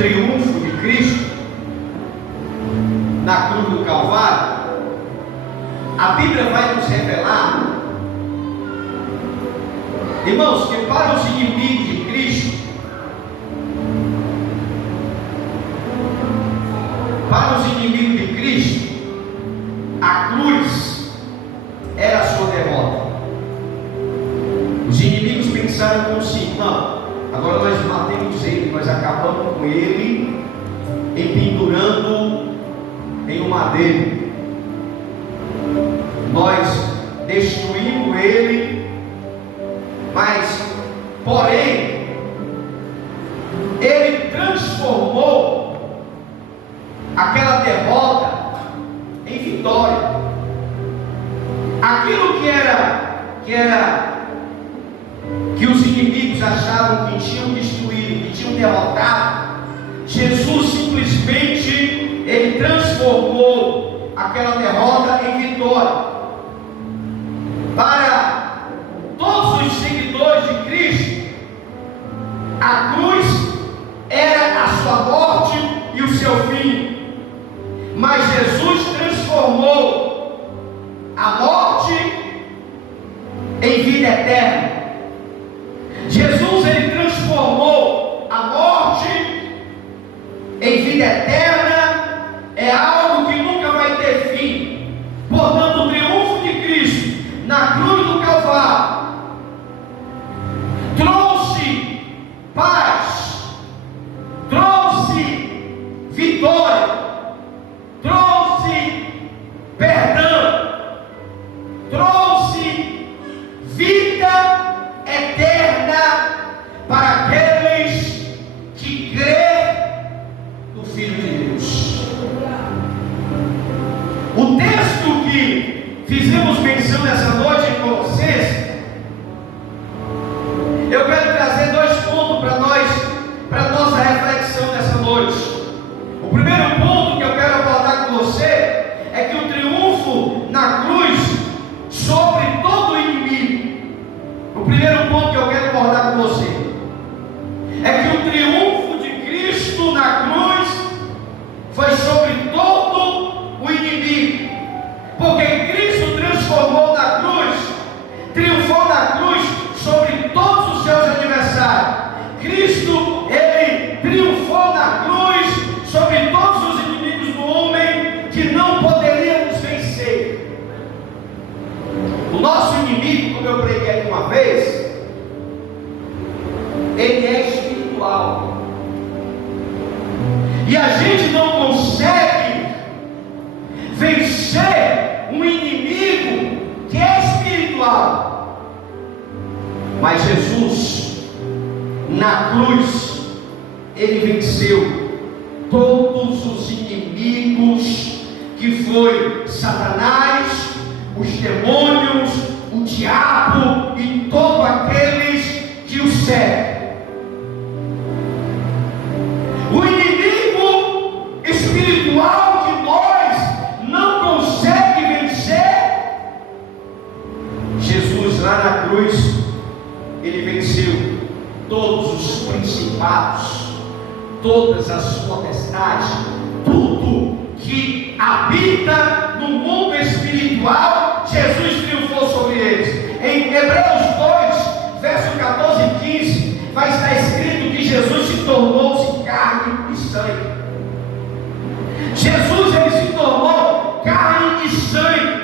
triunfo de Cristo na cruz do Calvário, a Bíblia vai nos revelar, irmãos, que para os inimigos de Cristo, a cruz era a sua derrota. Os inimigos pensaram como assim: não, agora nós matemos ele, nós acabamos com ele, empendurando em um madeiro, nós destruímos ele, mas, porém, ele transformou aquela derrota em vitória. Aquilo que os inimigos achavam que tinham destruído, que tinham derrotado, Jesus simplesmente ele transformou aquela derrota em vitória. Para todos os seguidores de Cristo, a cruz era a sua morte e o seu fim, mas Jesus transformou a morte em vida eterna. Jesus ele transformou a morte em vida eterna. É algo que nunca vai ter fim. Portanto, o triunfo de Cristo na cruz do Calvário trouxe paz, trouxe vitória, trouxe perdão, trouxe vida eterna para aqueles que crêem no Filho de Deus. O texto que fizemos menção nessa noite em Colossenses, eu quero trazer 2 pontos para a nossa reflexão nessa noite. O primeiro ponto que eu quero abordar com você é que o triunfo na cruz sobre todo o inimigo. O primeiro ponto que eu quero abordar com você é que o triunfo de Cristo na cruz foi sobre todo o inimigo, porque Cristo transformou na cruz, triunfou na cruz sobre todos os seus adversários. Cristo, ele triunfou na cruz sobre todos os inimigos do homem que não poderiam nos vencer. O nosso inimigo, como eu preguei aqui uma vez, ele é espiritual. E a gente não consegue vencer um inimigo que é espiritual. Mas Jesus, na cruz, ele venceu todos os inimigos, que foi Satanás, os demônios, o diabo e todos aqueles que o servem. O inimigo espiritual que nós não conseguimos vencer, Jesus lá na cruz, ele venceu todos os principados, todas as potestades, tudo que habita no mundo espiritual, Jesus triunfou sobre eles. Em Hebreus 2, verso 14 e 15, vai estar escrito que Jesus se tornou carne e sangue. Jesus ele se tornou carne e sangue.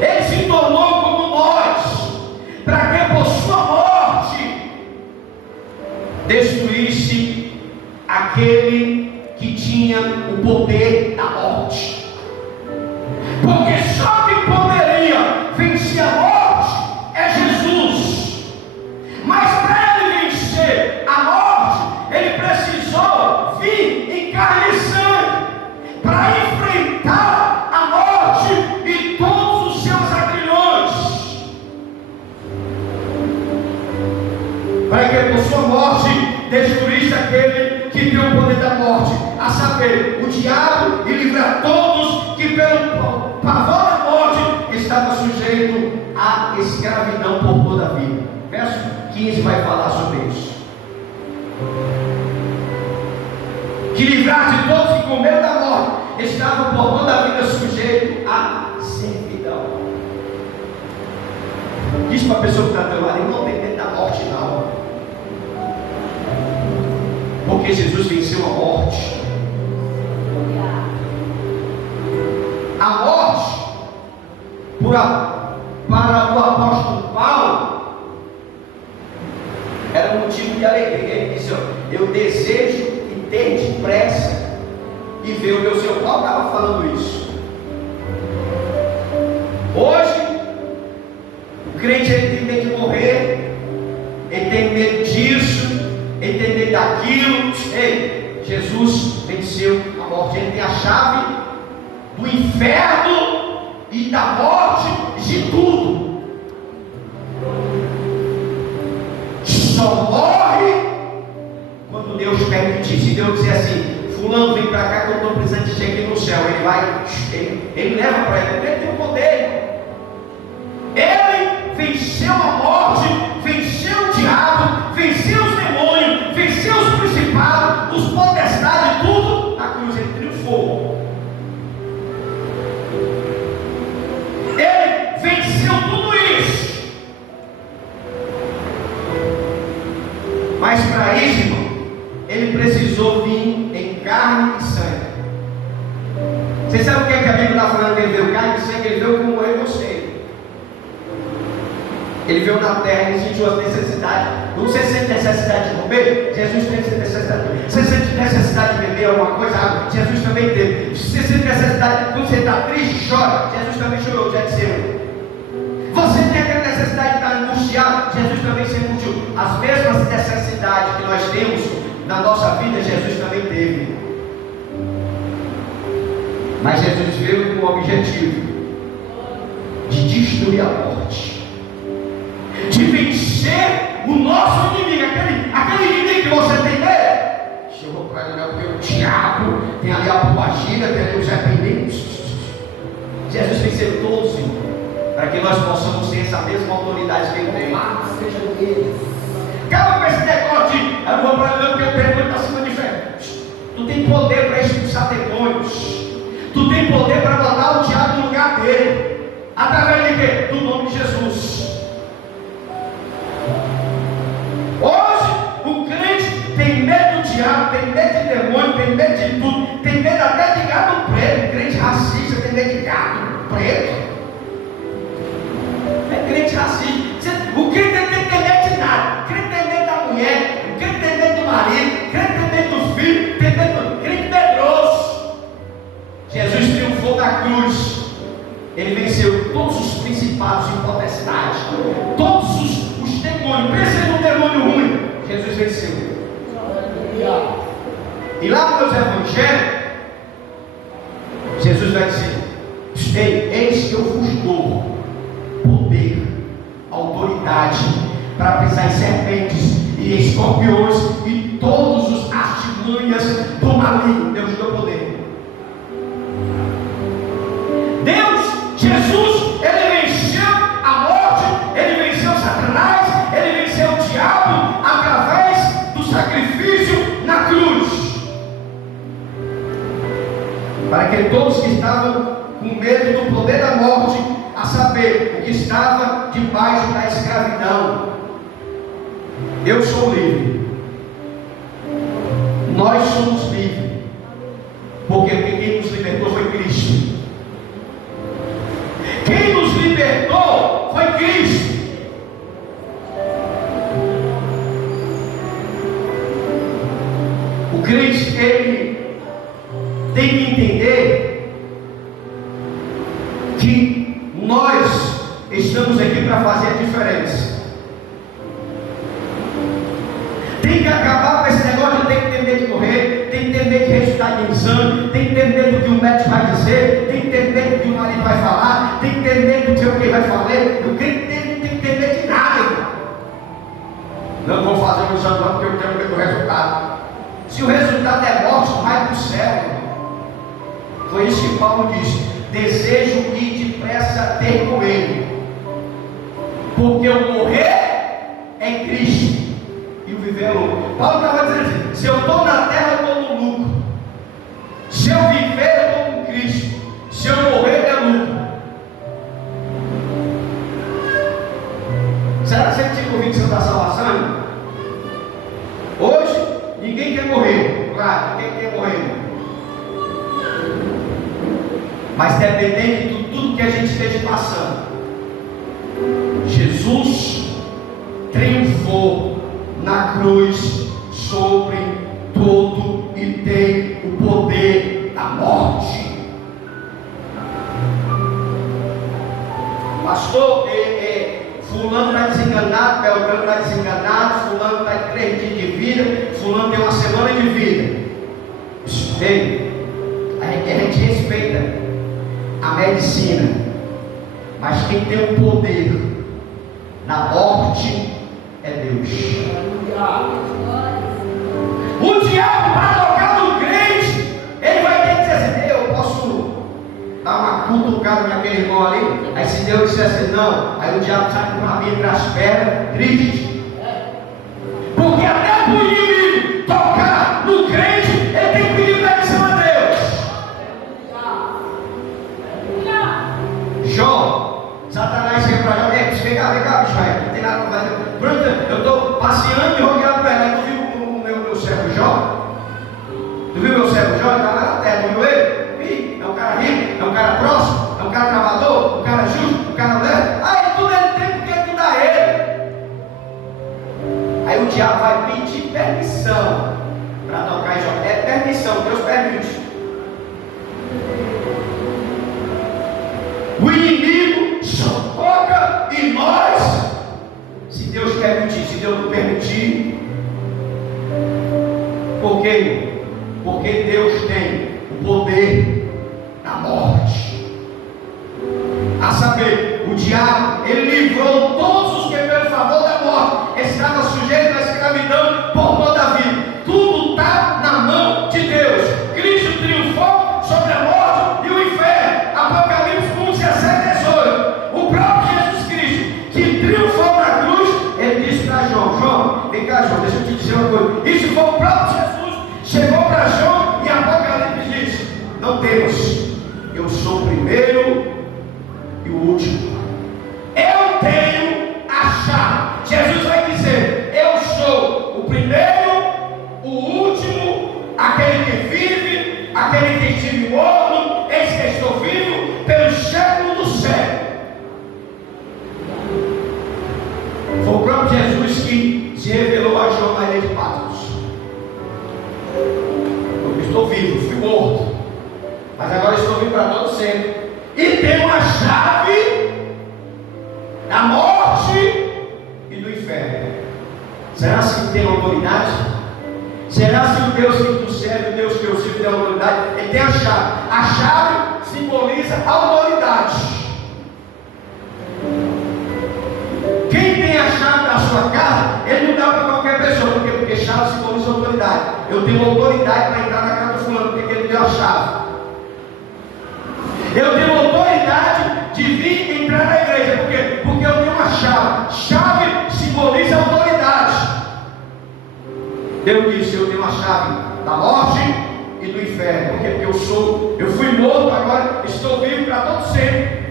Ele se tornou como nós, para que por sua morte destruísse aquele que tinha o poder da morte. Porque só quem poderia vencer a morte é Jesus. Mas para ele vencer a morte, ele precisou vir em carne e sangue para enfrentar a morte e todos os seus agrilhões, para que por sua morte destruísse aquele que tem o poder da morte, a saber, o diabo, e livrar todos que pelo pavor da morte estavam sujeitos à escravidão por toda a vida. Verso 15 vai falar sobre isso. que livrar de todos que com medo da morte estavam por toda a vida sujeitos à servidão. Diz para a pessoa que está do teu lado: não tem medo da morte não, porque Jesus venceu a morte. A morte, para o apóstolo Paulo, era um motivo de alegria. Ele disse: eu desejo e ter depressa e ver o meu Senhor. Paulo estava falando isso. Hoje, o crente ele tem medo de morrer, ele tem medo disso, ele tem medo daquilo. Ei, Jesus venceu a morte, ele tem a chave do inferno e da morte, de tudo. Só morre quando Deus permitir. Se Deus dizer assim: fulano, vem para cá que eu estou precisando de gente aqui no céu, ele vai, ele leva para ele, porque ele tem o poder. Ele venceu a morte, venceu o diabo, venceu os demônios, venceu os principados, os potestades, tudo na cruz. Ele triunfou. Ele venceu tudo isso. Mas para isso, irmão, ele precisou vir em carne e sangue. Vocês sabem o que é que a Bíblia está falando? Que ele veio carne e sangue, ele veio como eu e você. Ele veio na terra, ele sentiu as necessidades. Você sente necessidade de comer? Jesus teve necessidade de comer. Você sente necessidade de beber alguma coisa? Jesus também teve. Você sente necessidade, quando você está triste, chora. Jesus também chorou, já disse. Você tem aquela necessidade de estar angustiado? Jesus também se angustiou. As mesmas necessidades que nós temos na nossa vida, Jesus também teve. Mas Jesus veio com o objetivo de destruir a morte, de vencer o nosso inimigo, aquele inimigo que você tem medo. Chegou para ele, porque o diabo tem ali a pombagira, tem ali os arrependidos. Jesus venceu todos, irmão, para que nós possamos ter essa mesma autoridade que ele tem. Seja deles. Acaba com esse negócio de eu vou para ele porque eu tenho muito acima de fé. Tu tem poder para expulsar demônios. Tu tem poder para botar o diabo no lugar dele. Através de quê? Do nome de Jesus. Hoje, o crente tem medo do diabo, tem medo de demônio, tem medo de tudo, tem medo até de gado preto. O crente racista tem medo de gado preto. É crente racista. O crente tem que ter medo de nada. O crente tem medo da mulher, o crente tem medo do marido, o crente tem medo do filho, tem medo do crente medroso. Jesus triunfou na cruz. Ele venceu todos os principados e potestades, todos os demônios. Pensa no demônio ruim. Jesus venceu. E lá nos meus evangelhos, Jesus vai dizer: eis que eu vos dou poder, autoridade para pisar em serpentes e escorpiões e todos os artimanhas do maligno. Deus deu poder. Jesus, ele venceu a morte, ele venceu Satanás, ele venceu o diabo através do sacrifício na cruz. Para que todos que estavam com medo do poder da morte, a saber, o que estava debaixo da escravidão, eu sou livre. Nós somos livres, porque quem nos libertou foi Cristo. Quem nos libertou foi Cristo. O crente, ele tem que entender que nós estamos aqui para fazer a diferença. Tem que acabar com esse negócio de ter que ter medo de morrer, tem que ter medo de resultado de exame, tem que ter medo do que o médico vai dizer, tem que ter medo do que o marido vai falar, tem que ter medo do que vai falar. O crente tem que ter medo de nada, irmão. Não vou fazer o exame porque eu tenho medo do resultado. Se o resultado é morte, vai para o céu, irmão. Foi isso que Paulo disse: desejo ir depressa ter com ele, porque o morrer é Cristo e o viver é louco. Paulo estava dizendo assim: se eu estou na terra, eu estou no lucro. Ninguém quer morrer, claro, ninguém quer morrer. Mas dependendo de tudo que a gente esteja passando, Jesus triunfou na cruz sobre todo e tem o poder da morte. Pastor, fulano está desenganado, Beltrano está desenganado, fulano está em 3 dias de vida, fulano tem uma semana de vida. Ei, a gente respeita a medicina, mas quem tem o poder na morte é Deus. O diabo, para tocar no crente, ele vai ter que dizer assim: eu posso dar uma cutucada naquele irmão ali. Aí se Deus disser assim, não, aí o diabo sai com a Bíblia entre as pernas, triste. Porque até para o inimigo tocar no crente, ele tem que pedir permissão a Deus. Jó, Satanás chega para Jó: vem cá, bicho, aí, não tem nada para fazer. Pronto, eu estou passeando e rodeado para ela. Tu viu o meu servo Jó? Tu viu meu servo Jó? Ele estava lá na terra, tu viu ele? É um cara rico, é um cara próximo, é um cara trabalhador, um cara justo, um cara honesto. Aí tudo ele tem porque tu dá ele. Aí o diabo vai pedir permissão para tocar em Jó. É permissão, Deus permite. O inimigo só toca em nós se Deus permitir. Se Deus não permitir, por quê? Porque Deus tem o poder da morte. A saber, o diabo, ele livrou todos os que pelo favor da morte estavam sujeitos à escravidão por toda a vida. Tudo está na mão de Deus. Cristo triunfou sobre a morte e o inferno. Apocalipse 1, 17, 18. O próprio Jesus Cristo, que triunfou na cruz, ele disse para João: João, vem cá, João, deixa eu te dizer uma coisa. Isso foi o próprio Jesus, chegou para João e Apocalipse disse: não temos, eu sou o primeiro e o último. Eu tenho a chave. Jesus vai dizer: eu sou o primeiro, o último, aquele que vive, aquele que estive morto, eis que estou vivo pelo século do século. Foi o próprio Jesus que se revelou a João na ilha de Patmos. Eu estou vivo, fui morto, mas agora estou vivo para todo sempre. E tenho a chave da morte e do inferno. Será que tem autoridade? Será que o Deus que tu serve, o Deus que eu sirvo, tem autoridade? Ele tem a chave. A chave simboliza a autoridade. Quem tem a chave da sua casa, ele não dá para qualquer pessoa. Porque chave simboliza autoridade. Eu tenho autoridade para entrar na casa do fulano, porque ele deu a chave. Eu tenho autoridade de vir entrar na igreja. Por quê? Porque eu tenho uma chave. Chave simboliza autoridade. Deus disse: eu tenho a chave da morte e do inferno. Por quê? Porque eu fui morto, agora estou vivo para todo sempre.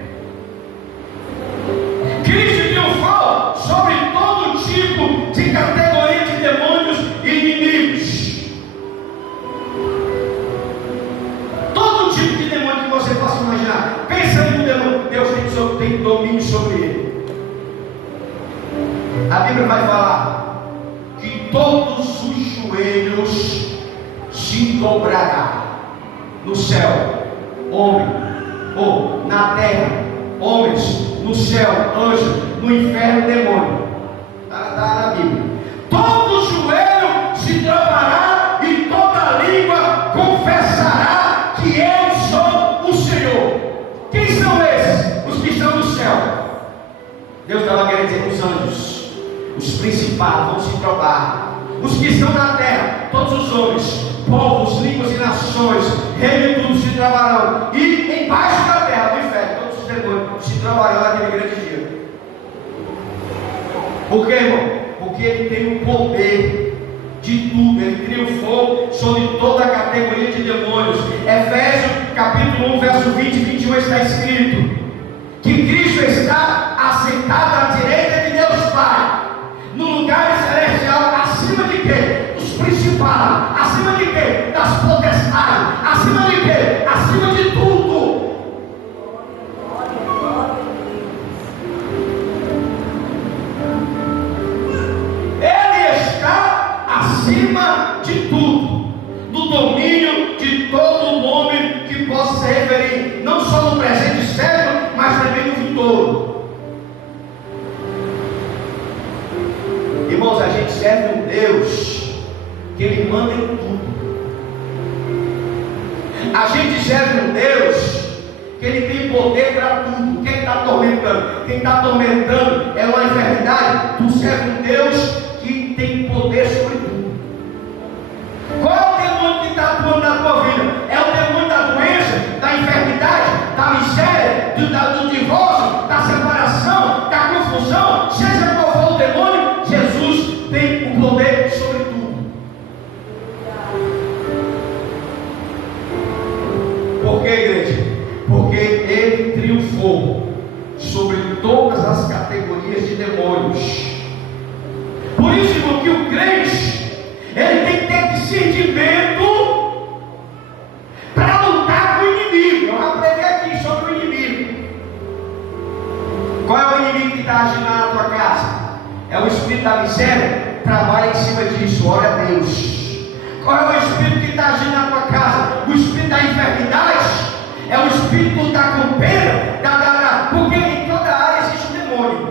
Cristo triunfou sobre todo tipo de categoria de demônios e inimigos. Todo tipo de demônio que você possa imaginar. Pensa em um demônio. Deus tem domínio sobre ele. A Bíblia vai falar que todos os joelhos se dobrarão no céu, homem, ou na terra, homens, no céu, anjo, no inferno, demônio. Está na Bíblia. Todo joelho se dobrará e toda língua confessará que eu sou o Senhor. Quem são esses? Os que estão no céu. Deus estava querendo dizer: os anjos, os principados vão se dobrar. Os que estão na terra, todos os homens, povos, línguas e nações, reino e tudo se trabalharão. E embaixo da terra, do inferno, todos os demônios se trabalharão naquele grande dia. Por quê, irmão? Porque ele tem o poder de tudo. Ele triunfou sobre toda a categoria de demônios. Efésios capítulo 1, verso 20 e 21 está escrito que Cristo está assentado à direita de Deus Pai, no lugar celestial, acima de quem? Dos principais. principados, acima de quê? Das potestades, acima de quê? Acima de tudo. Ele está acima de tudo, do domínio de todo nome que possa ser referido, não só no presente século, mas também no futuro. Irmãos, a gente serve um Deus que Ele manda em tudo. A gente serve um Deus que Ele tem poder para tudo. Quem está atormentando? Quem está atormentando é uma enfermidade. Tu serve um Deus que tem poder sobre tudo. Qual é o demônio que está atuando na tua vida? É o demônio da doença, da enfermidade, da miséria, do divórcio, da separação, da confusão. Seja qual for o demônio, Jesus tem o poder sobre tudo. Por que, igreja? Porque Ele triunfou sobre todas as categorias de demônios. Por isso, irmão, que o crente, ele tem que ter discernimento para lutar com o inimigo. Eu já preguei aqui sobre o inimigo. Qual é o inimigo que está agindo na tua casa? É o espírito da miséria? Trabalha em cima disso, ora a Deus. Qual é o espírito que está agindo na tua casa? O espírito da enfermidade? É o espírito da copeira? Porque em toda área existe um demônio.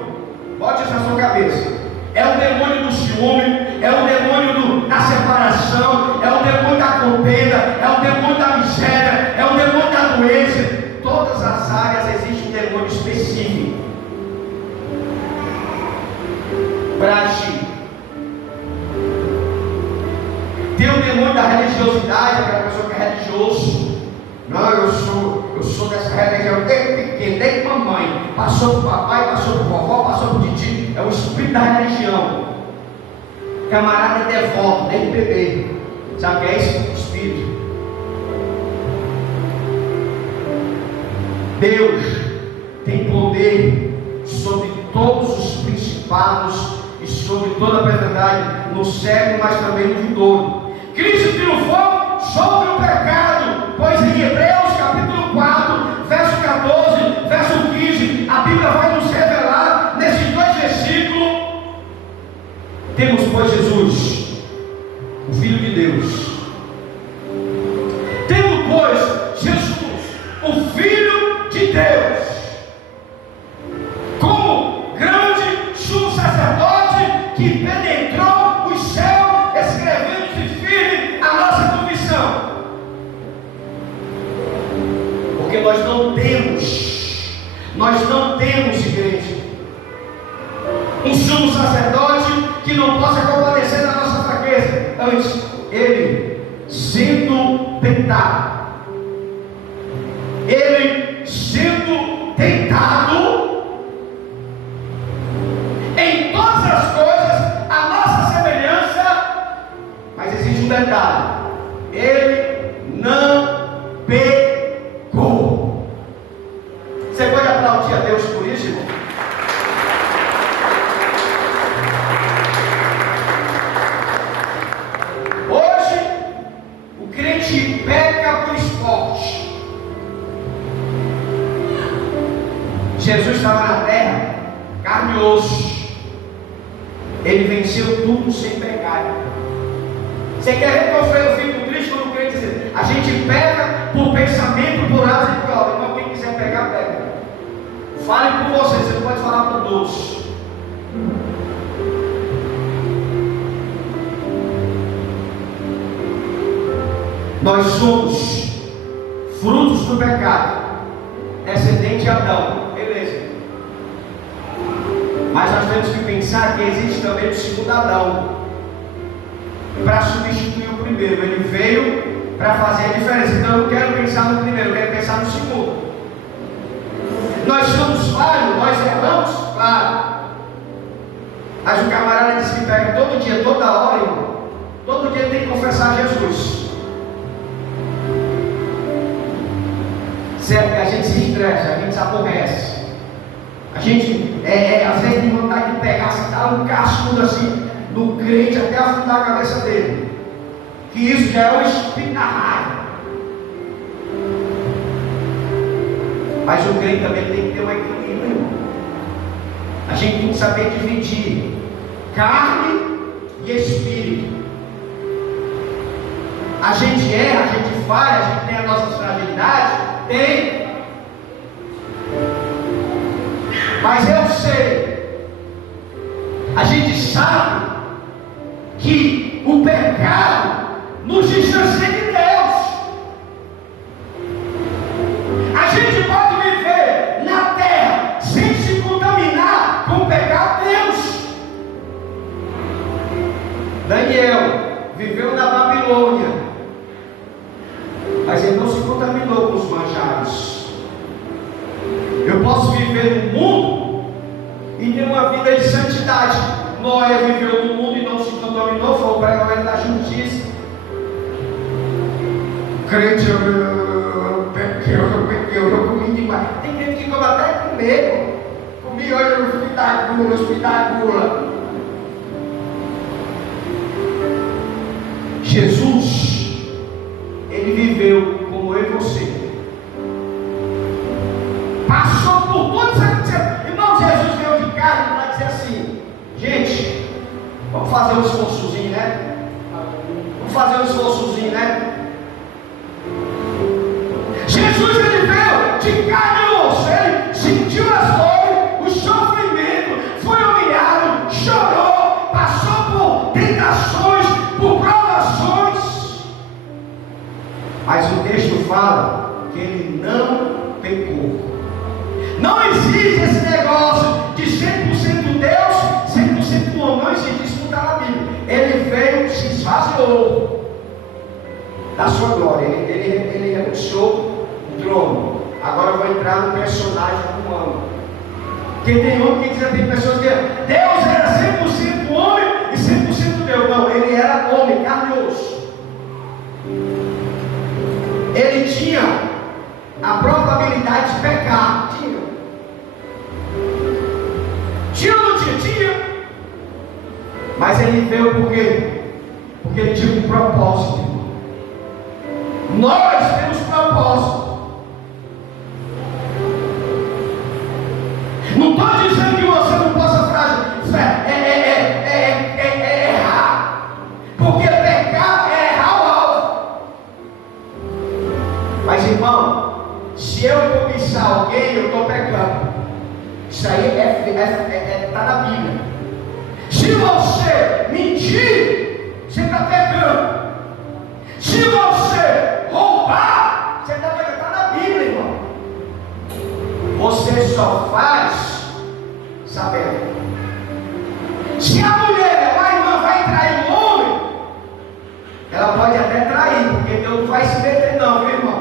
Bote isso na sua cabeça. É o demônio do ciúme, é o demônio da separação, é o demônio da copeira, é o demônio da miséria, é o demônio da doença. Todas as áreas existe um demônio específico para agir. Tem o demônio da religiosidade, aquela pessoa que é religioso. Não, eu sou dessa religião desde pequeno, desde mamãe. Passou por papai, passou por vovó, passou por titi. É o espírito da religião. Camarada é devoto, desde bebê. Sabe o que é isso? Espírito. Deus tem poder sobre todos os principados e sobre toda a verdade no século, mas também no futuro. Cristo triunfou sobre o pecado, pois em Hebreus capítulo 4, verso 14, verso 15, a Bíblia vai nos revelar nesses dois versículos. Temos, pois, Jesus, o Filho de Deus. Temos, pois, Jesus, o Filho de Deus, como grande sumo sacerdote que penetrou os céus, escrevendo-se firme a nossa confissão. Porque nós não temos, igreja, um sumo sacerdote que não possa compadecer da nossa fraqueza. Antes, ele sendo tentado, em todas as coisas, a nossa semelhança, mas existe um detalhe: ele não pecou. Você pode aplaudir a Deus por isso, irmão? Hoje, o crente peca por esporte. Jesus estava na terra, carne e osso. Ele venceu tudo sem pecar. Você quer ver qual foi o fim do Cristo quando o crente diz: a gente peca por pensamento, por atos e por obra. Então quem quiser pegar, pega. Fale por você, você não pode falar por todos. Nós somos frutos do pecado, descendente de Adão, beleza. Mas nós temos que pensar que existe também o segundo Adão, para substituir o primeiro. Ele veio para fazer a diferença. Então eu não quero pensar no primeiro, eu quero pensar no segundo. Nós somos falhos, nós erramos, claro. Mas o camarada diz que pega todo dia, toda hora, irmão. Todo dia tem que confessar Jesus. Certo que a gente se estressa, a gente se aborrece. A gente às vezes tem vontade de pegar, sentar um cascudo assim no crente até afundar a cabeça dele. que isso já é o espírito da raiva. Mas o crente também tem que ter um equilíbrio, irmão. A gente tem que saber dividir carne e espírito. A gente erra, a gente falha, a gente tem as nossas fragilidades, tem. Mas eu sei, a gente sabe que o pecado nos distancia de Deus. A gente pode viver na terra sem se contaminar com o pecado de Deus. Daniel viveu na Babilônia, mas ele não se contaminou com os manjares. Eu posso viver no mundo e ter uma vida de santidade. Noé viveu no mundo e não se contaminou, foi o pregador da justiça. Crente, eu comi demais. Tem crente que come até comer. Comi hoje no hospital gula. Jesus, ele viveu como eu e você. Passou por tudo isso aqui. Irmão, Jesus veio de carne para dizer assim: gente, vamos fazer um esforçozinho, né? Vamos fazer um esforçozinho, né? Jesus, ele veio de carne e osso. Ele sentiu as dores, o sofrimento, foi humilhado, chorou, passou por tentações, por provações. Mas o texto fala que ele não pecou. Não existe esse negócio de 100% Deus, 100% homem. Não existe, isso não está na Bíblia. Ele veio, se esvaziou da sua glória. Ele renunciou o trono. Agora eu vou entrar no personagem humano. Porque tem homem que diz, tem pessoas que Deus era 100% homem e 100% Deus. Não, ele era homem, carne e osso. Ele tinha a probabilidade de pecar. Tinha ou não tinha? Tinha. Mas ele veio por quê? Porque ele tinha um propósito. Nós temos propósito. Não estou dizendo que você não possa errar. Porque pecar é errar o alvo. Mas irmão, se eu cobiçar alguém, eu estou pecando. Isso aí está na Bíblia. Se você mentir, você está pecando. Se você roubar, você está pecando. Está na Bíblia, irmão. Você só faz sabendo. Se a mulher, a irmã, vai trair um homem, ela pode até trair, porque Deus não vai se meter, não, viu, irmão?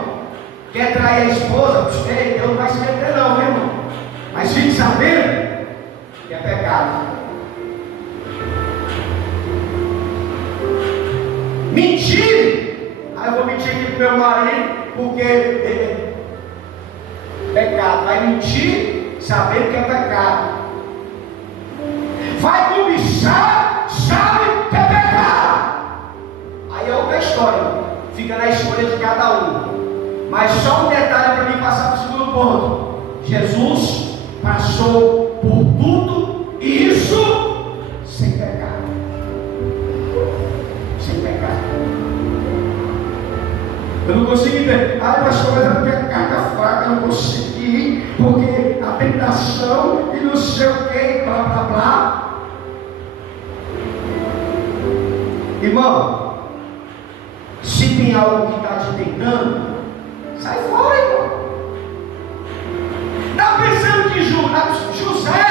Quer trair a esposa, Deus não vai se meter, não, viu, irmão? Mas fique sabendo que é pecado. Mentir. Eu vou mentir aqui pro meu marido, porque é pecado. Vai mentir sabendo que é pecado. Vai cobiçar, sabe que é pecado. Aí é outra história. Fica na escolha de cada um. Mas só um detalhe para mim passar para o segundo ponto. Jesus passou por tudo isso sem pecado. Sem pecado. Eu não consigo entender. Pastor, mas é porque a carga fraca, eu não consegui, porque a tentação e não sei o que, blá blá blá. Irmão, se tem algo que está te tentando, sai fora, irmão. Está pensando que José,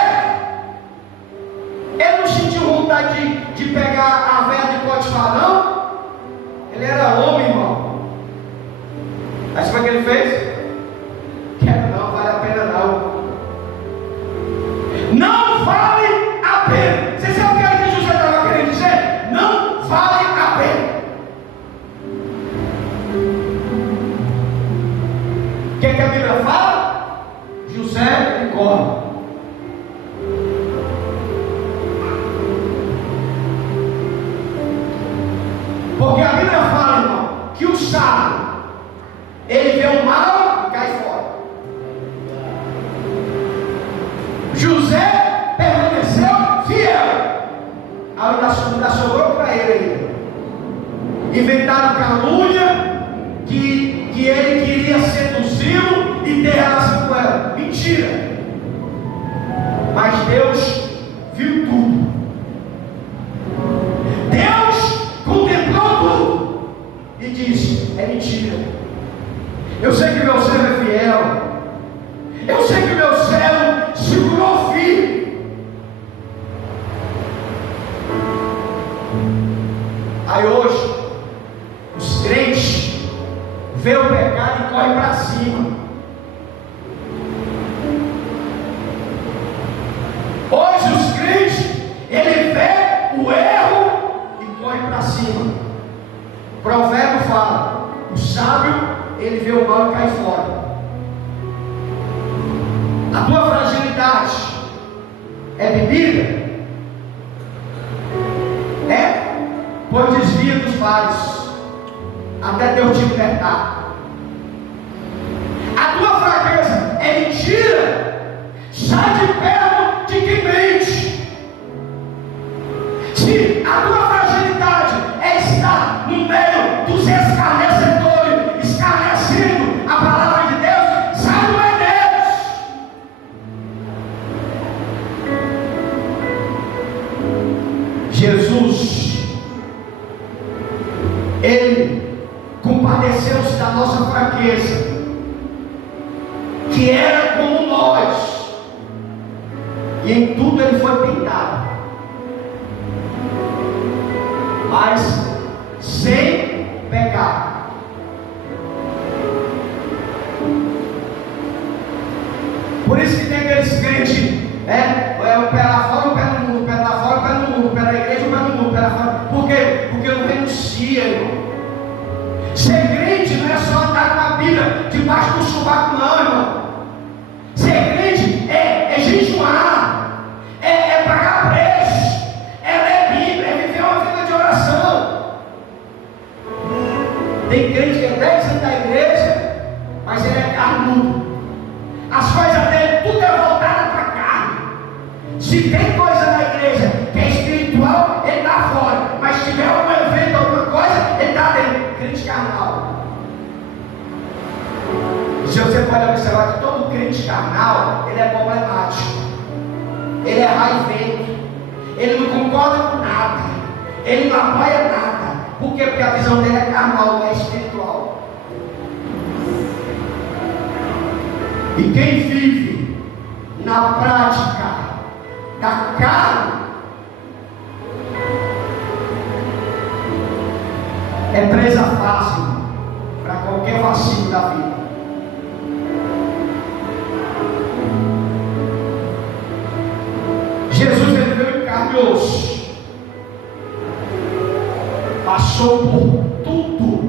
ele não sentiu vontade de pegar a velha de Potifar, não? Ele era homem, irmão. Aí sabe o que ele fez? Quero não, vale a pena não. Não vale a pena. Você sabe o que José estava querendo dizer? Não vale a pena. O que a Bíblia fala? José e corre. Porque a Bíblia fala que o sábio, ele vê o mal e cai fora. José permaneceu fiel. Ainda sobrou para ele. Inventaram calúnia que ele queria seduzi-lo e ter relação com ela. Mentira. Mas Deus viu tudo. Deus contemplou tudo e disse: é mentira. Eu sei que meu servo é fiel. Eu sei que meu servo segurou firme. Aí hoje os crentes vê o pecado e correm para cima. Hoje os crentes, ele vê o erro e corre para cima. Provérbio fala: o sábio, ele vê o mal e cai fora. A tua fragilidade é bebida? É? Pois desvia dos bares até Deus te libertar. A tua fraqueza é mentira? Sai de perto de quem mente. Se a tua fragilidade é estar no meio dos escarnecedores, escarnecendo a palavra de Deus, sai do meio deles. Jesus, ele compadeceu-se da nossa fraqueza, que era como nós, e em tudo ele foi tentado, mas sem pecar. Por isso que tem aqueles crentes, o pé lá fora, o pé no mundo, o pé lá fora, o pé no mundo, o pé na igreja, o pé no mundo, o pé lá fora. Por quê? Porque não renuncia, irmão. Ser crente não é só andar com a Bíblia debaixo do sovaco, não, irmão. Ser crente é jejuar, é pagar preço, é ler Bíblia, é viver uma vida de oração. Tem crente que é 10 anos da igreja, mas ele é carnudo. As coisas dele tudo é voltado para a carne. Se tem coisa na igreja que é espiritual, ele está fora. Mas se tiver algum evento, alguma coisa, ele está dentro. Crente carnal. Se você pode observar que todo crente carnal, ele é problemático. Ele é raivento. Ele não concorda com nada. Ele não apoia nada. Por quê? Porque a visão dele é carnal, não é espiritual. E quem vive na prática da carne é presa fácil para qualquer vacilo da vida. Jesus, ele veio em carne e osso, passou por tudo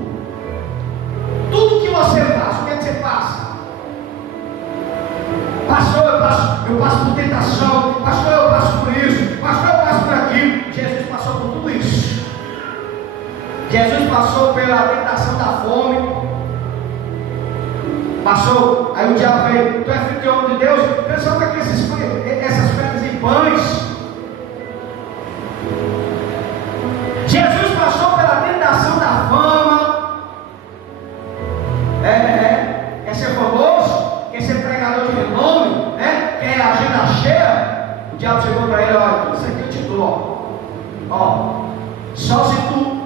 que você passa. O que é que você passa? Pastor, eu passo por tentação. Pastor, eu passo por isso. Pastor, eu passo por aquilo. Jesus passou por tudo isso. Jesus passou pela tentação da fome. Passou, aí o diabo veio: tu é filho de homem de Deus? Pensando que essas pedras em pães. Jesus passou pela tentação da fama. Quer ser famoso? Quer ser pregador de renome? Quer agenda cheia? O diabo chegou para ele: olha, isso aqui eu te dou. Ó, só se tu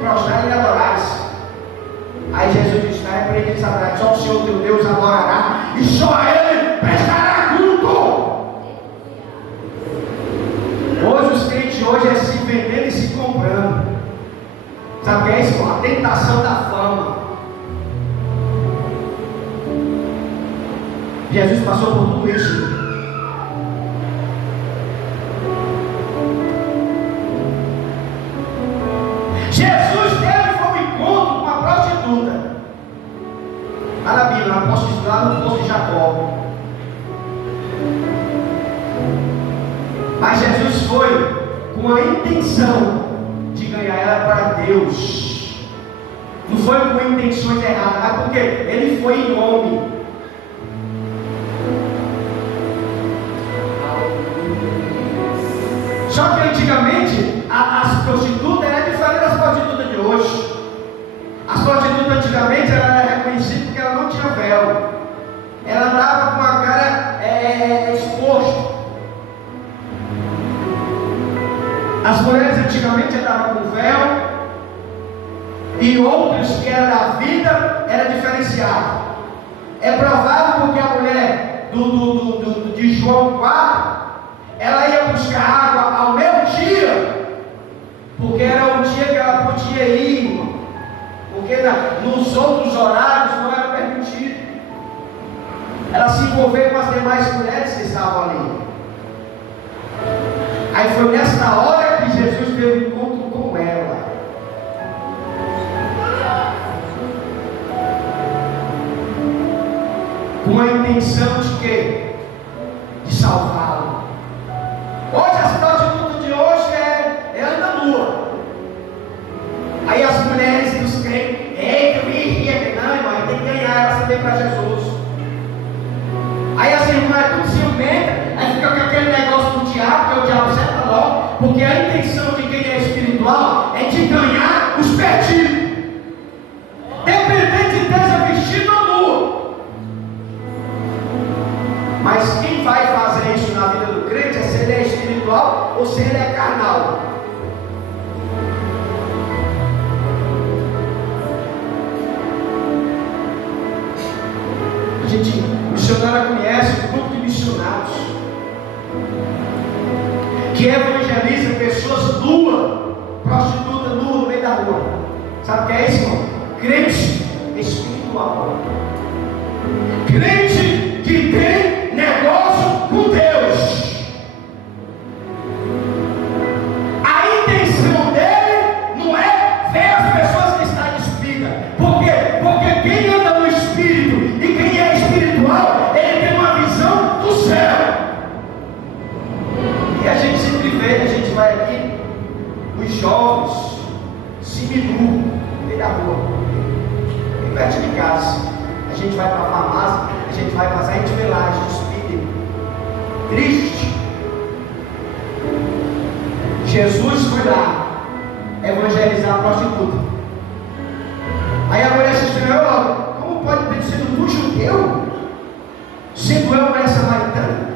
prostrar e adorares. Aí Jesus disse: está repreendido, Satanás, só o Senhor teu Deus adorará, e só a Ele prestará culto. Hoje os crentes hoje é se vendendo e se comprando. Sabe o que é isso? A tentação da fama. Jesus passou por tudo isso. Jesus teve um encontro com a prostituta. Lá na Bíblia, lá no poço de Jacó. Mas Jesus foi com a intenção de ganhar ela para Deus. Não foi com intenções erradas, mas porque ele foi em nome. Só que antigamente as prostitutas eram diferentes das prostitutas de hoje. As prostitutas antigamente ela era reconhecida porque ela não tinha véu. Ela andava com a cara exposta. As mulheres antigamente andavam com véu. E outras que eram da vida era diferenciado. É provável porque a mulher de João 4, ela ia buscar água ao meio-dia, porque era o dia que ela podia ir, porque nos outros horários não era permitido ela se envolver com as demais mulheres que estavam ali. Aí foi nessa hora que Jesus teve encontro com ela. Com a intenção de quê? De salvá-lo. Hoje as prostitutas de hoje anda nua. Aí as mulheres dos crentes, eita, vigia, não, irmão, tem que ganhar ela também para Jesus. Aí as irmãs tudo ciumentas, aí fica com aquele negócio do diabo, que o diabo senta logo, porque a intenção de quem é espiritual é de ganhar os perdidos. Dependente de ter vestido ou nua. Mas quem vai fazer isso na vida do crente é se ele é espiritual ou se ele é carnal. A gente, missionária conhece um grupo de missionários que evangeliza pessoas nuas, prostitutas nuas no meio da rua. Sabe o que é isso, irmão? Crente espiritual. Crente que tem negócio com Deus. A intenção dele não é ver as pessoas que estão despidas. Por quê? Porque quem anda no Espírito e quem é espiritual, ele tem uma visão do céu. E a gente sempre vê, a gente vai aqui, os jovens, seminu, no meio da rua, bem perto de casa. A gente vai para a farmácia, a gente vai passar, a gente vê lá, a gente pede. Triste. Jesus foi lá evangelizar a prostituta. Aí a mulher se estranhou logo. Como pode ter sido tu judeu? Sendo eu mulher samaritana?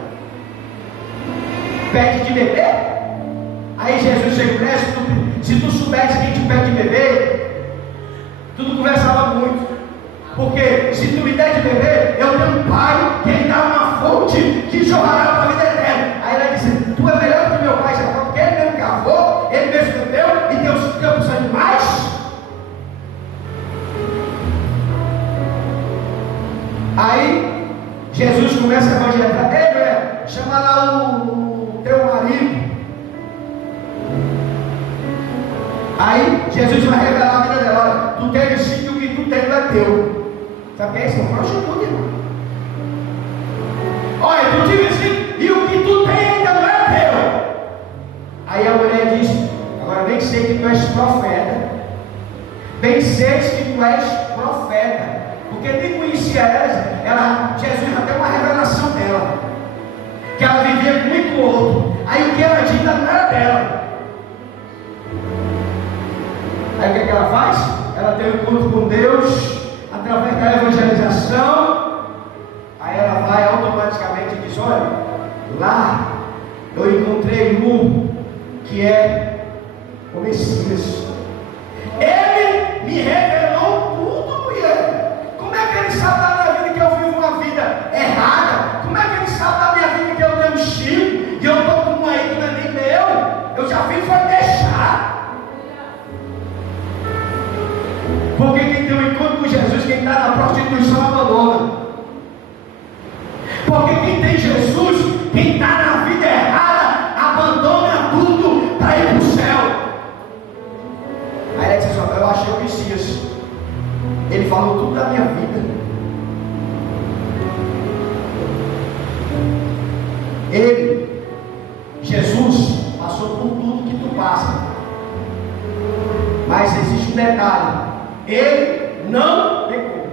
Pede de beber? Aí Jesus chega, mulher, se tu soubesse quem te pede de beber, tu não conversava muito. Porque se tu me der de beber, eu tenho um pai que ele dá uma fonte que jorrará para a vida eterna. Aí ela disse, tu é melhor que meu pai, porque ele mesmo cavou, ele mesmo bebeu e tem os campos animais. Aí Jesus começa a evangelizar, ei mulher, chama lá o teu marido. Aí Jesus vai revelar a vida dela, tu tens sim que o que tu tens não é teu. Sabe o que é isso? Prostituta, irmão. Olha, tu tive assim, e o que tu tem ainda não é teu. Aí a mulher diz, agora bem sei que tu és profeta. Bem sei que tu és profeta. Porque nem conhecia ela, Jesus já tem uma revelação dela. Que ela vivia com um e com o outro. Aí o que ela diz não era dela. Aí o que ela faz? Ela tem um encontro com Deus através da evangelização. Aí ela vai automaticamente e diz, olha, lá eu encontrei um que é o Messias. Ele me revelou tudo, mulher. Como é que ele sabe da minha vida que eu vivo uma vida errada? Como é que ele sabe da minha vida que eu tenho um chifre e eu estou com um aí que não é nem meu? Eu já vim para deixar. Porque quem tem um encontro com Jesus, quem está na prostituição abandona. Porque quem tem Jesus, quem está na vida errada, abandona tudo para ir para o céu. Aí ela diz, eu achei o Messias. Ele falou tudo da minha vida. Ele, Jesus, passou por tudo que tu passa. Mas existe um detalhe. ele não pecou.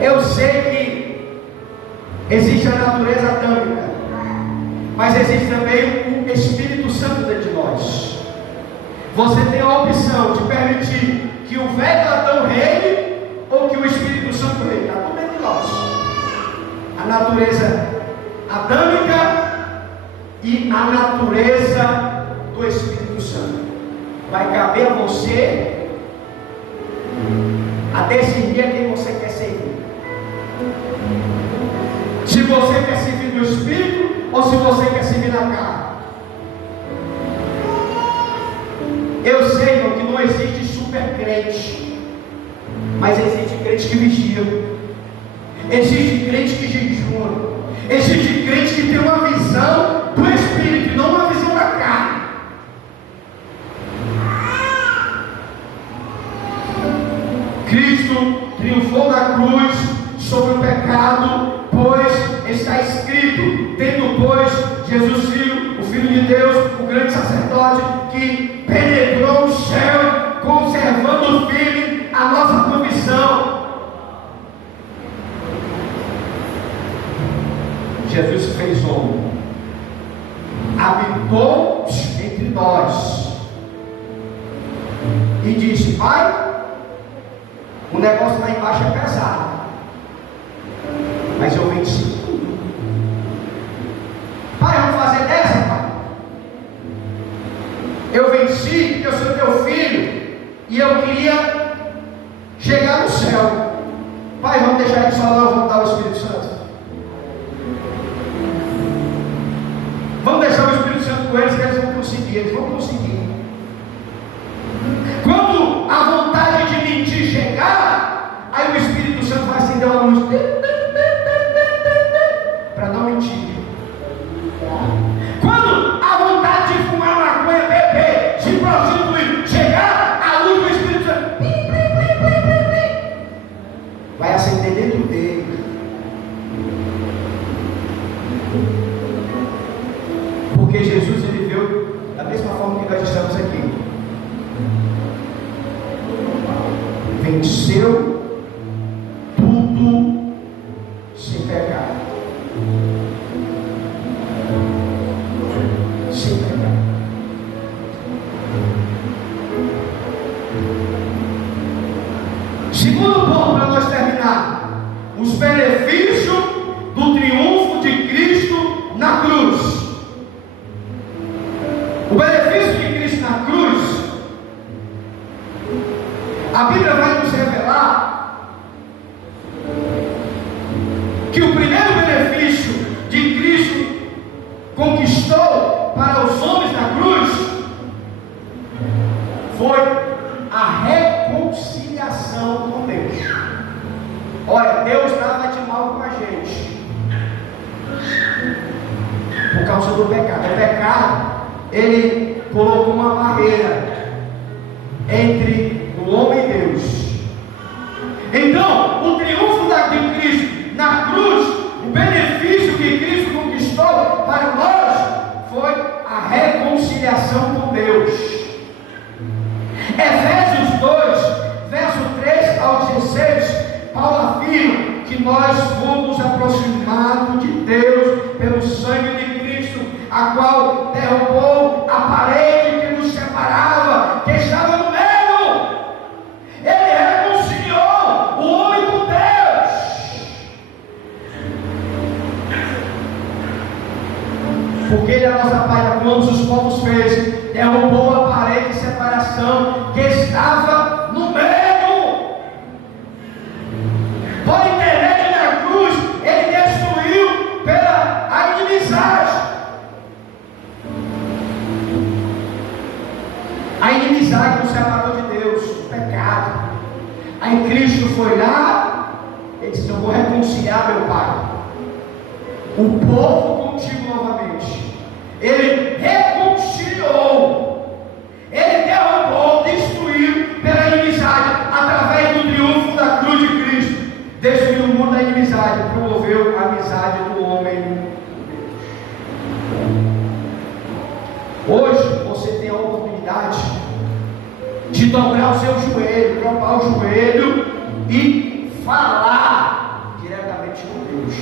Eu sei que existe a natureza adâmica, mas existe também o Espírito Santo dentro de nós. Você tem a opção de permitir que o velho Adão reine ou que o Espírito Santo reine. Está tudo dentro de nós. A natureza adâmica e a natureza do Espírito Santo. Vai caber a você a decidir a quem você quer servir. Se você quer servir no Espírito ou se você quer servir na carne. Eu sei, irmão, que não existe super crente, mas existe crente que vigia, existe crente que jejua, existe crente que tem uma visão do Espírito e não uma visão da carne. Cristo triunfou na cruz sobre o pecado, pois está escrito, tendo pois Jesus Filho, o Filho de Deus, o grande sacerdote, que penetrou o céu, conservando firme a nossa convicção. Jesus se fez homem, habitou entre nós e disse: Pai, o negócio lá embaixo é pesado, mas eu venci tudo. Pai, vamos fazer dessa, pai? Eu venci porque eu sou teu filho e eu queria chegar no céu. Pai, vamos deixar ele só não, vamos dar o Espírito Santo. Vamos deixar o Espírito Santo com eles, que eles vão conseguir, eles vão conseguir. Quando a vontade de mentir chegar, aí o Espírito Santo vai acender uma luz para não mentir. Quando a vontade de fumar maconha, beber, se prostituir chegar, a luz do Espírito Santo vai acender dentro dele. Porque Jesus, ele veio da mesma forma que nós estamos aqui. Venceu tudo sem pecado. Sem pecado. Segundo ponto, para nós terminar: os benefícios do triunfo de Cristo na cruz. O benefício de Cristo na cruz, a Bíblia vai nos revelar que o primeiro benefício de Cristo conquistou para os homens na cruz foi a reconciliação com Deus. Olha, Deus estava de mal com a gente por causa do pecado. O pecado, ele colocou uma barreira entre o homem e Deus. Então, o triunfo de Cristo na cruz, o benefício que Cristo conquistou para nós, foi a reconciliação com Deus. Efésios 2, verso 3 ao 16, Paulo afirma que nós fomos aproximados de Deus pelo sangue de Cristo, a qual derrubou a parede que nos separava, que estava no meio. Ele reconciliou o homem com Deus, porque ele é a nossa paz, como os povos fez, derrubou a parede de separação que estava no meio. Por intermédio da cruz, ele destruiu a inimizade. A inimizade nos separou de Deus, o pecado. Aí Cristo foi lá e disse: eu vou reconciliar meu Pai, o povo contigo novamente. Ele reconciliou, ele derrubou, destruiu pela inimizade, através do triunfo da cruz de Cristo. Destruiu o mundo da inimizade, promoveu a amizade do homem. Hoje você você tem a oportunidade de dobrar o seu joelho, dropar o joelho e falar diretamente com Deus.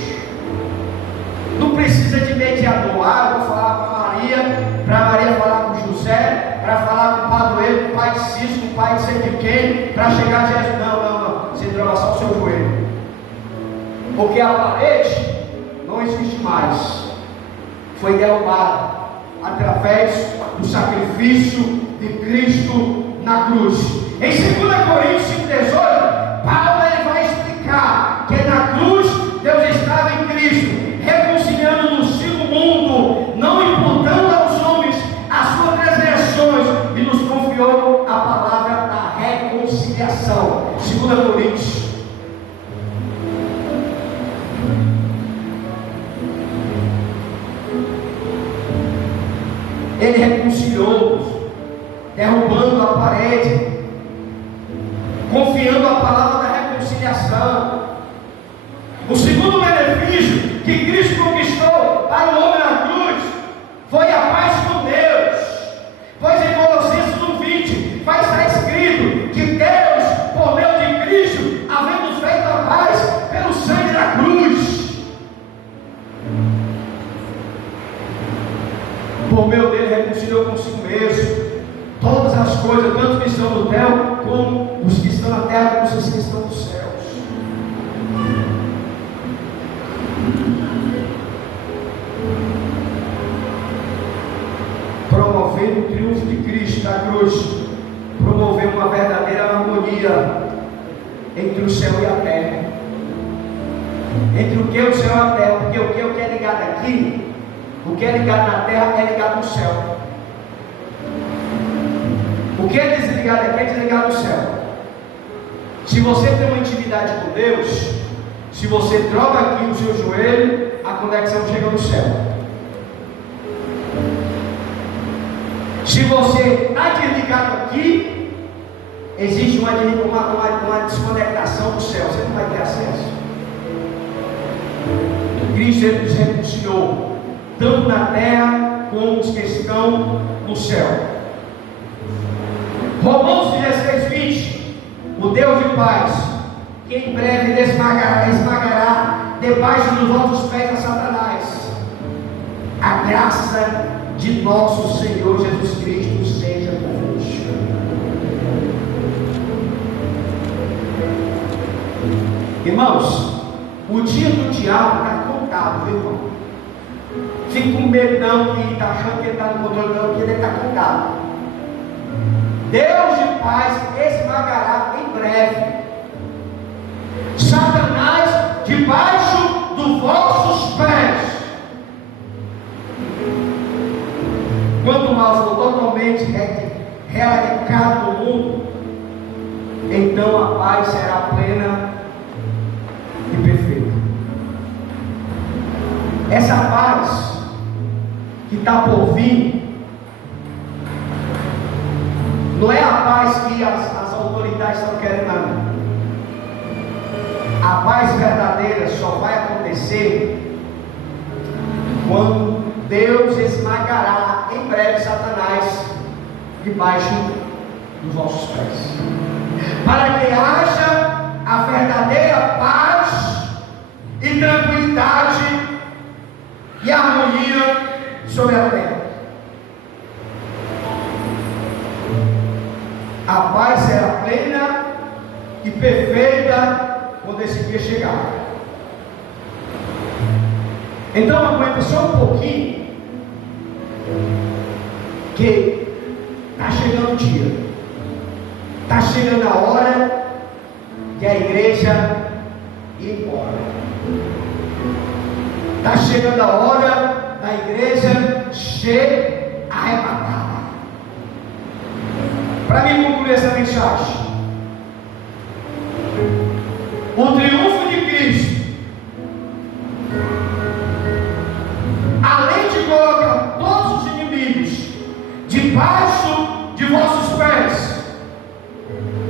Não precisa de mediador. Eu vou falar com a Maria, para Maria falar com José, para falar com o padroeiro, com o pai de Cícero, com o pai de sei de quem, para chegar a Jesus. Não. Você droga só o seu joelho. Porque a parede não existe mais. Foi derrubada através do sacrifício de Cristo na cruz. Em 2 Coríntios 5,18, Paulo ele vai explicar que na cruz Deus estava em Cristo, reconciliando no seu mundo, não imputando aos homens as suas transgressões, e nos confiou a palavra da reconciliação. 2 Coríntios. Ele reconciliou, derrubando a parede, confiando a palavra da reconciliação. O segundo benefício que Cristo conquistou para o homem na cruz foi a paz com Deus. Pois em Colossenses 1,20 vai estar escrito que Deus, por meio de Cristo, havendo feito a paz pelo sangue da cruz, por meio dele reconciliou consigo mesmo todas as coisas, tanto que estão no céu, como os que estão na terra, como os que estão nos céus. Promovendo o triunfo de Cristo na cruz, promoveu uma verdadeira harmonia entre o céu e a terra, entre o que é o céu e a terra, porque o que é ligado aqui, o que é ligado na terra é ligado no céu. O que é desligado aqui é desligado no céu. Se você tem uma intimidade com Deus, se você troca aqui o seu joelho, a conexão chega no céu. Se você está desligado aqui, existe uma desconectação do céu, você não vai ter acesso. Cristo nos reconciliou, tanto na terra como os que estão no céu. Romanos 16:20, o Deus de paz, que em breve esmagará debaixo dos vossos pés a Satanás. A graça de nosso Senhor Jesus Cristo seja convosco. Irmãos, o dia do diabo está contado, viu, irmão? Fique com medo não, que está achando que ele está no controle, não, que ele está contado. Deus de paz esmagará em breve Satanás debaixo dos vossos pés. Quando o mal for totalmente erradicado do mundo, então a paz será plena e perfeita. Essa paz que está por vir não é a paz que as autoridades estão querendo, não. A paz verdadeira só vai acontecer quando Deus esmagará em breve Satanás debaixo dos vossos pés, para que haja a verdadeira paz e tranquilidade e harmonia sobre a terra. A paz será plena e perfeita quando esse dia chegar. Então aguenta só um pouquinho, que está chegando o dia, está chegando a hora de a igreja ir embora. Está chegando a hora da igreja ser arrebatada. Para mim concluir essa mensagem, o triunfo de Cristo, além de colocar todos os inimigos debaixo de vossos pés,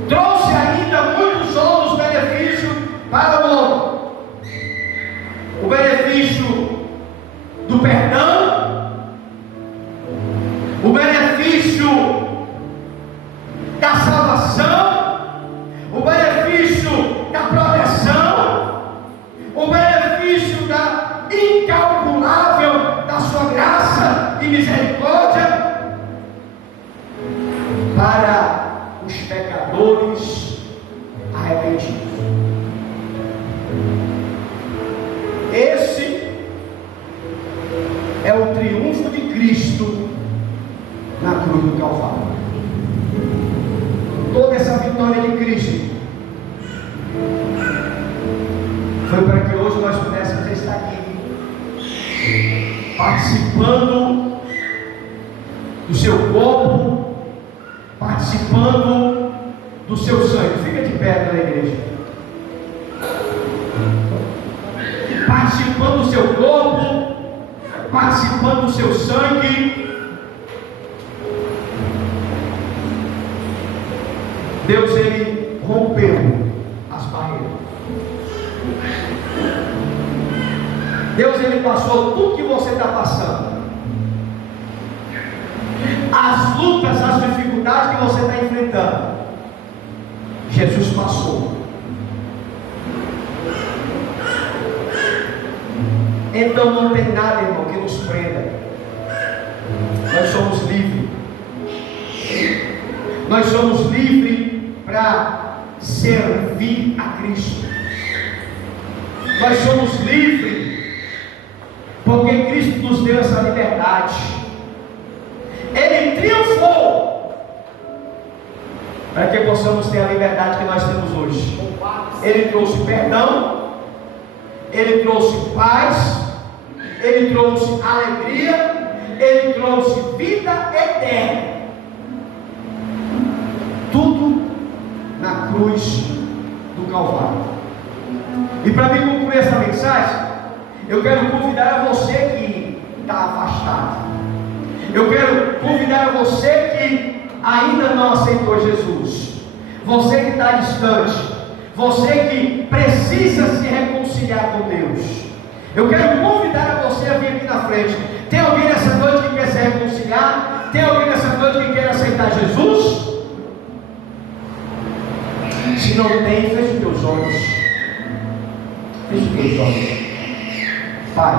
trouxe ainda muitos outros benefícios para o homem. O benefício do perdão, o benefício para os pecadores arrependidos. Esse é o triunfo de Cristo na cruz do Calvário. Toda essa vitória de Cristo foi para que hoje nós pudéssemos estar aqui, participando do seu corpo, participando do seu sangue. Fica de pé na igreja. Participando do seu corpo, participando do seu sangue. Deus, ele rompeu as barreiras. Deus, ele passou tudo que você está passando, as lutas, as dificuldades que você está enfrentando. Jesus passou. Então não tem nada, irmão, que nos prenda. Nós somos livres. Nós somos livres para servir a Cristo. Nós somos livres porque Cristo nos deu essa liberdade. Ele triunfou para que possamos ter a liberdade que nós temos hoje. Ele trouxe perdão, ele trouxe paz, ele trouxe alegria, ele trouxe vida eterna. Tudo na cruz do Calvário. E para mim concluir essa mensagem, eu quero convidar a você que está afastado. Eu quero convidar a você que ainda não aceitou Jesus. Você que está distante. Você que precisa se reconciliar com Deus. Eu quero convidar a você a vir aqui na frente. Tem alguém nessa noite que quer se reconciliar? Tem alguém nessa noite que quer aceitar Jesus? Se não tem, feche os teus olhos. Feche os teus olhos. Pai,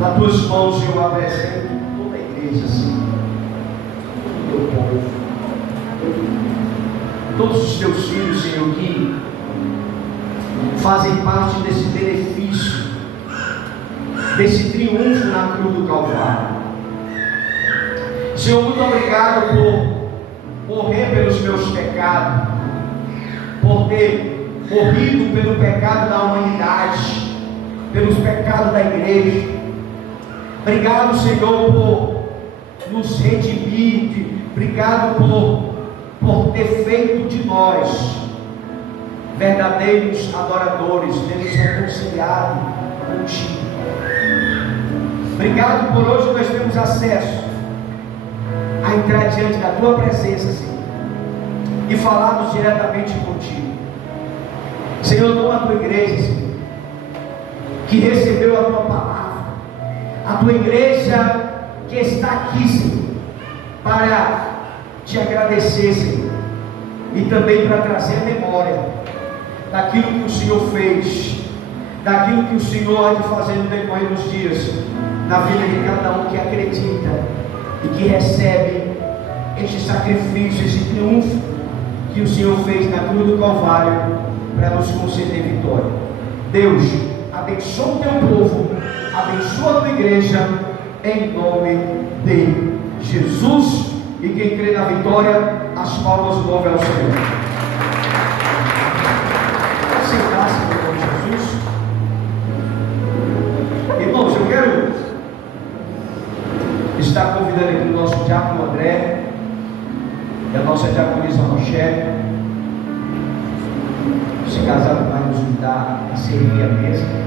nas tuas mãos eu apresento toda a igreja, assim, todo o teu povo, todos os teus filhos, Senhor, que fazem parte desse benefício, desse triunfo na cruz do Calvário. Senhor, muito obrigado por morrer pelos meus pecados, por ter morrido pelo pecado da humanidade, pelos pecados da igreja. Obrigado, Senhor, por nos redimir. Obrigado por ter feito de nós verdadeiros adoradores, ter nos reconciliado contigo. Obrigado por hoje nós temos acesso a entrar diante da tua presença, Senhor, e falarmos diretamente contigo. Senhor, toma a tua igreja, Senhor, que recebeu a tua palavra, a tua igreja que está aqui, Senhor, para te agradecer, Senhor, e também para trazer a memória daquilo que o Senhor fez, daquilo que o Senhor há de fazer no decorrer dos dias, na vida de cada um que acredita e que recebe este sacrifício, esse triunfo que o Senhor fez na cruz do Calvário para nos conceder vitória. Deus, abençoa o teu povo, abençoa a tua igreja, em nome de Jesus. E quem crê na vitória, as palmas do nome ao Senhor. Sentar-se no nome de Jesus. Irmãos, eu quero estar convidando aqui o nosso diácono André e a nossa diaconisa Rochelle. Se casado vai nos ajudar a servir a mesa.